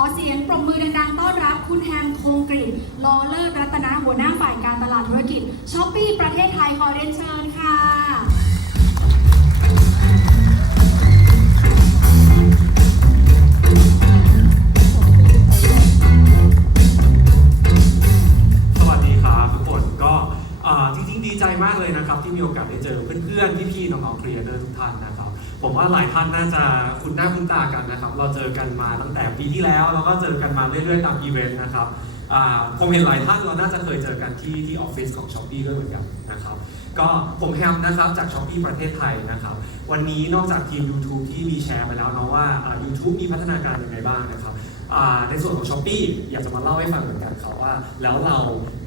อเสียงปรบมือดังๆ ต้อนรับคุณแฮมคงกลิ่นลอเลิศรัตนาหัวหน้าฝ่ายการตลาดธุรกิจช้อปปี้ประเทศไทยขอเรียนเชิญ ดีใจมากเลยนะครับที่มีโอกาสได้เจอเพื่อนๆพี่ๆน้องๆครีเอเตอร์ทุกท่านนะครับ ผมว่าหลายท่านน่าจะคุ้นหน้าคุ้นตากันนะครับ เราเจอกันมาตั้งแต่ปีที่แล้ว เราก็เจอกันมาเรื่อยๆตามอีเวนต์นะครับ ผมเห็นหลายท่านเราน่าจะเคยเจอกันที่ที่ออฟฟิศของช้อปปี้ด้วยเหมือนกันนะครับก็ผมแฮมนะครับจากช้อปปี้ประเทศไทยนะครับวันนี้นอกจากทีม YouTube ที่มีแชร์ไปแล้วเนาะว่า YouTube มีพัฒนาการยังไงบ้างนะครับในส่วนของ s h อ p e e อยากจะมาเล่าให้ฟังเหมือนกันครับว่า แล้วเรา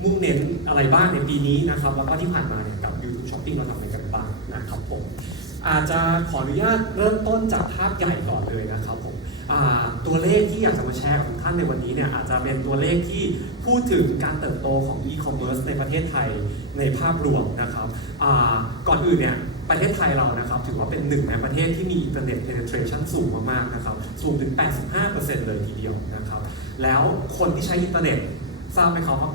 มุ่งเน้นอะไรบ้างในปีนี้นะครับแล้วก็ที่ผ่านมาเนี่ยกับ YouTube Shopping เราทำอะไรกันบ้างนะครับผมอาจจะขออนุญาตเริ่มต้นจากภาพใหญ่ก่อนเลยนะครับผม ตัวเลขที่อยากจะมาแชร์ของท่านในวันนี้เนี่ยอาจจะเป็นตัวเลขที่พูดถึงการเติบโตของ e-commerce ในประเทศไทยในภาพรวมนะครับก่อนอื่นเนี่ยประเทศไทยเรานะครับถือว่าเป็นหนึ่งในประเทศที่มีอินเทอร์เน็ต penetration สูงมากๆนะครับสูงถึง 85%เลยทีเดียวนะครับแล้วคนที่ใช้อินเทอร์เน็ตทราบไหมครับว่า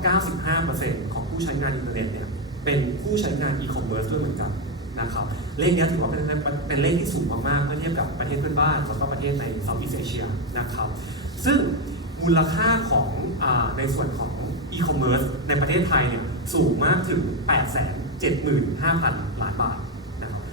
95%ของผู้ใช้งานอินเทอร์เน็ตเนี่ยเป็นผู้ใช้งาน e-commerce ด้วยเหมือนกัน นะครับเลขนี้ถือว่าเป็นเป็นเลขที่สูงมากๆเมื่อเทียบกับประเทศเพื่อนบ้านแล้วก็ประเทศในเซาท์อีสเอเชียนะครับซึ่งมูลค่าของอในส่วนของอีคอมเมิร์ซในประเทศไทยเนี่ยสูงมากถึง 875,000 ล้านบาท